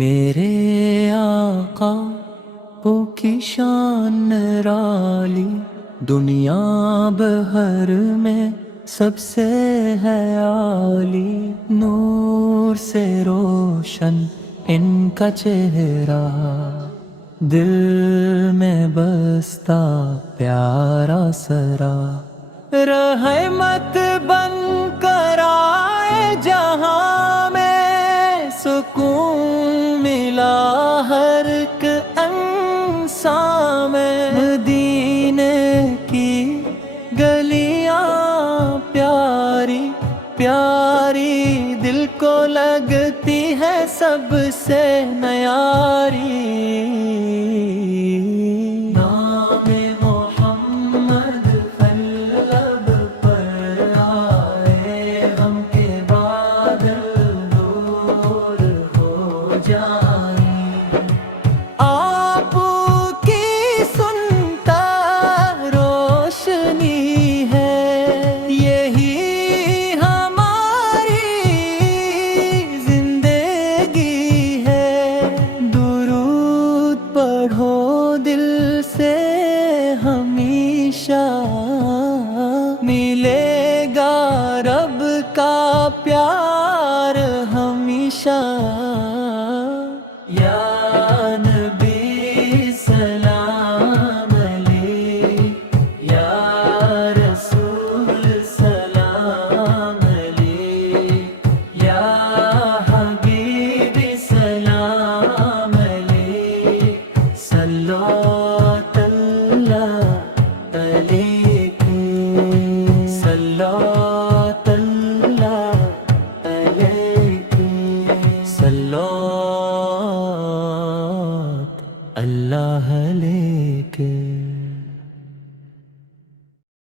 میرے آقا کی شان نرالی، دنیا بھر میں سب سے ہے عالی، نور سے روشن ان کا چہرہ، دل میں بستا پیارا سرا، رحمت بن کر آئے جہاں میں، سکون ملا ہر ایک انسان میں، مدینے کی گلیاں پیاری پیاری، دل کو لگتی ہے سب سے نیاری، نام محمد لب پر آئے، غم کے بادل دور ہو جائیں، آپ کی سنتا روشنی ہے، یہی ہماری زندگی ہے، درود پڑھو دل سے ہمیشہ، ملے گا رب کا پیار ہمیشہ، یا نبی سلام علیک، یا رسول سلام علیک، یا حبیبی سلام علیک، صلوات اللہ علیک، صلوات اللہ علیک، صلوات اللہ علیک۔